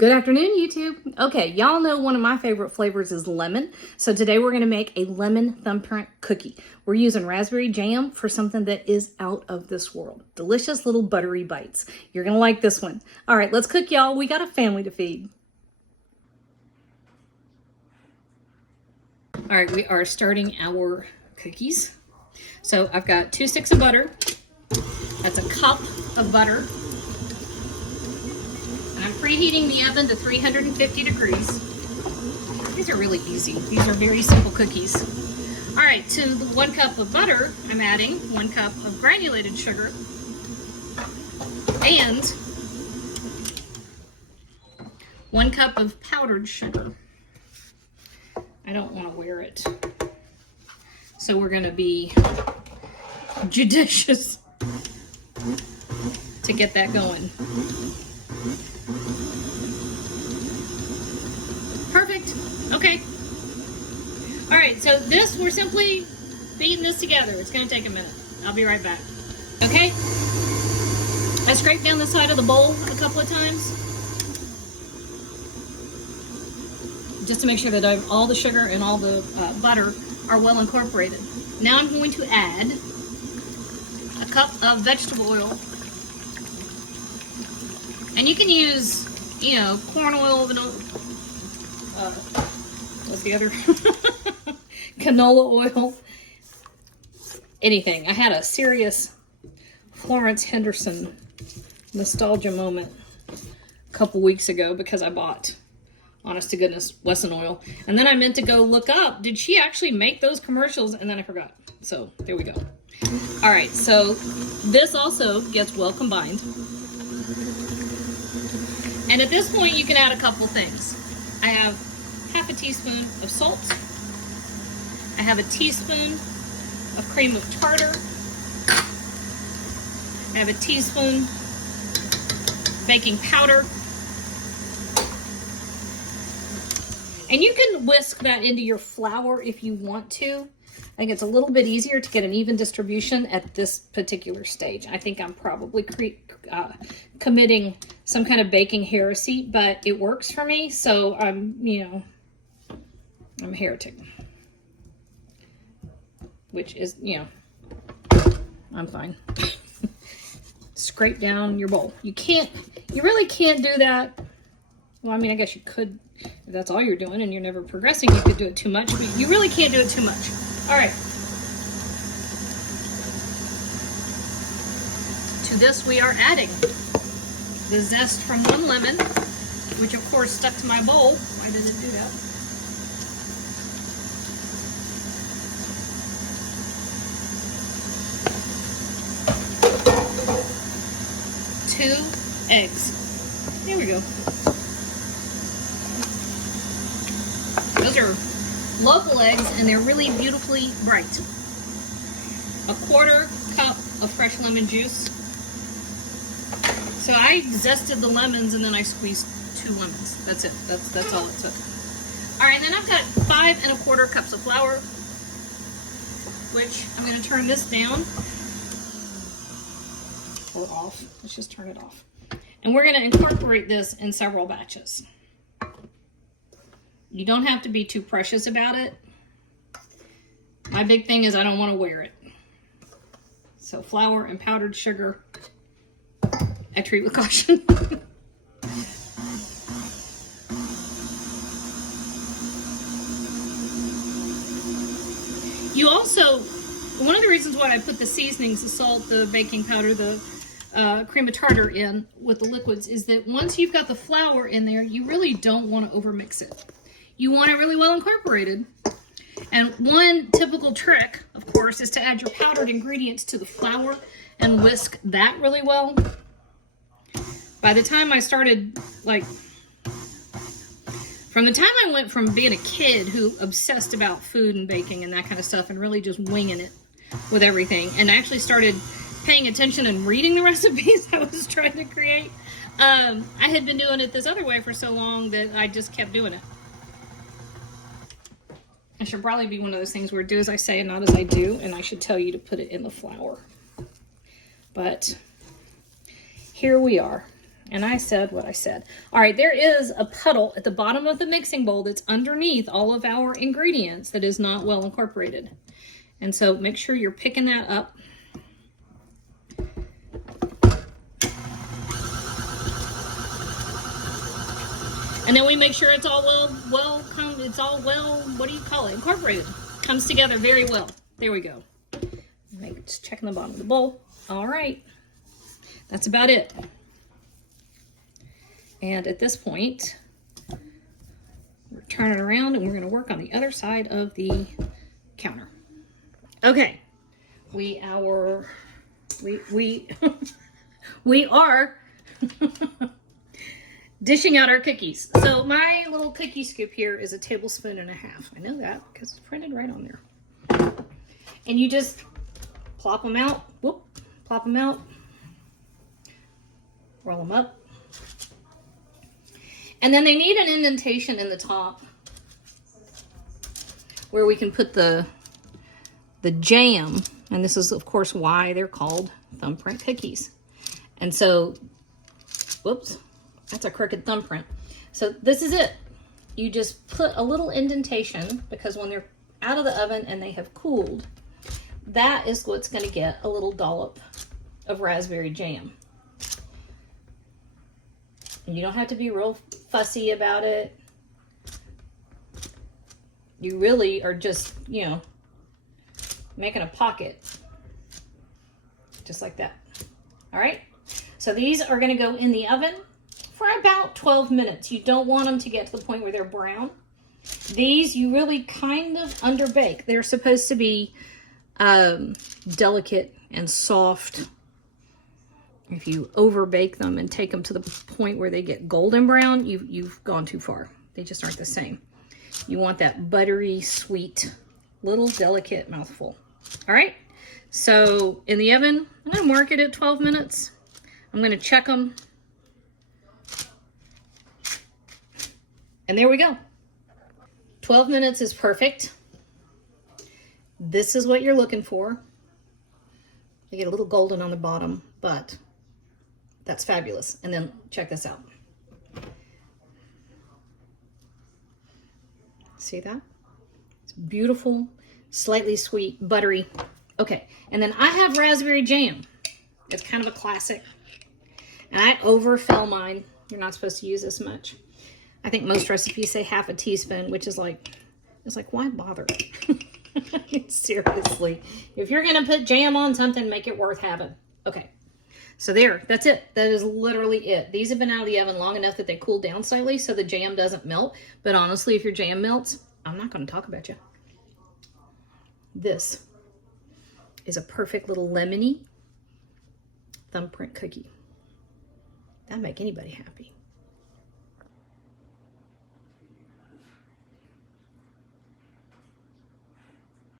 Good afternoon, YouTube. Okay, y'all know one of my favorite flavors is lemon. So today we're going to make a lemon thumbprint cookie. We're using raspberry jam for something that is out of this world. Delicious little buttery bites. You're going to like this one. All right, let's cook, y'all. We got a family to feed. All right, we are starting our cookies. So I've got 2 sticks of butter. That's a cup of butter. I'm preheating the oven to 350 degrees. These are really easy. These are very simple cookies. All right, to the 1 cup of butter, I'm adding 1 cup of granulated sugar and 1 cup of powdered sugar. I don't want to wear it, so we're going to be judicious to get that going. Perfect. Okay. All right, so we're simply beating this together. It's going to take a minute. I'll be right back. Okay. I scraped down the side of the bowl a couple of times just to make sure that all the sugar and all the butter are well incorporated. Now I'm going to add a cup of vegetable oil. And you can use, corn oil, vanilla, what's the other? Canola oil. Anything. I had a serious Florence Henderson nostalgia moment a couple weeks ago because I bought, honest to goodness, Wesson oil. And then I meant to go look up, did she actually make those commercials? And then I forgot. So there we go. All right, so this also gets well combined. And at this point, you can add a couple things. I have half a teaspoon of salt. I have a teaspoon of cream of tartar. I have a teaspoon baking powder. And you can whisk that into your flour if you want to. I think it's a little bit easier to get an even distribution at this particular stage. I think I'm probably committing some kind of baking heresy, but it works for me, so I'm a heretic. Which is, I'm fine. Scrape down your bowl. You really can't do that. Well, I mean, I guess you could, if that's all you're doing and you're never progressing, you could do it too much, but you really can't do it too much. All right. To this, we are adding the zest from 1 lemon, which of course stuck to my bowl. Why did it do that? Two eggs. There we go. Those are local eggs, and they're really beautifully bright. A 1/4 cup of fresh lemon juice. So I zested the lemons and then I squeezed 2 lemons. That's it. That's all it took. All right, and then I've got 5 1/4 cups of flour, which I'm going to turn this down or off. Let's just turn it off. And we're going to incorporate this in several batches. You don't have to be too precious about it. My big thing is I don't want to wear it. So flour and powdered sugar, I treat with caution. You also, one of the reasons why I put the seasonings, the salt, the baking powder, the cream of tartar in with the liquids is that once you've got the flour in there, you really don't want to overmix it. You want it really well incorporated. And one typical trick, of course, is to add your powdered ingredients to the flour and whisk that really well. By the time I started, from the time I went from being a kid who obsessed about food and baking and that kind of stuff and really just winging it with everything, and I actually started paying attention and reading the recipes I was trying to create, I had been doing it this other way for so long that I just kept doing it. I should probably be one of those things where do as I say and not as I do, and I should tell you to put it in the flour. But here we are. And I said what I said. All right, there is a puddle at the bottom of the mixing bowl that's underneath all of our ingredients that is not well incorporated. And so make sure you're picking that up. And then we make sure it's all what do you call it? Incorporated. Comes together very well. There we go. Just checking the bottom of the bowl. All right. That's about it. And at this point, we're turning around and we're going to work on the other side of the counter. Okay. We are dishing out our cookies. So my little cookie scoop here is 1.5 tablespoons. I know that because it's printed right on there. And you just plop them out. Whoop, plop them out. Roll them up. And then they need an indentation in the top where we can put the jam. And this is, of course, why they're called thumbprint cookies. And so, whoops, that's a crooked thumbprint. So this is it. You just put a little indentation because when they're out of the oven and they have cooled, that is what's going to get a little dollop of raspberry jam. And you don't have to be real fussy about it. You really are just, you know, making a pocket. Just like that. All right. So these are going to go in the oven for about 12 minutes. You don't want them to get to the point where they're brown. These you really kind of underbake. They're supposed to be delicate and soft. If you overbake them and take them to the point where they get golden brown, you've gone too far. They just aren't the same. You want that buttery, sweet, little delicate mouthful. All right, so in the oven, I'm gonna mark it at 12 minutes. I'm gonna check them. And there we go. 12 minutes is perfect. This is what you're looking for. You get a little golden on the bottom, but that's fabulous. And then check this out. See that? It's beautiful, slightly sweet, buttery. Okay, and then I have raspberry jam. It's kind of a classic. And I overfill mine. You're not supposed to use this much. I think most recipes say 1/2 teaspoon, which is like, it's like, why bother? Seriously. If you're going to put jam on something, make it worth having. Okay. So there, that's it. That is literally it. These have been out of the oven long enough that they cool down slightly so the jam doesn't melt. But honestly, if your jam melts, I'm not going to talk about you. This is a perfect little lemony thumbprint cookie. That'll make anybody happy.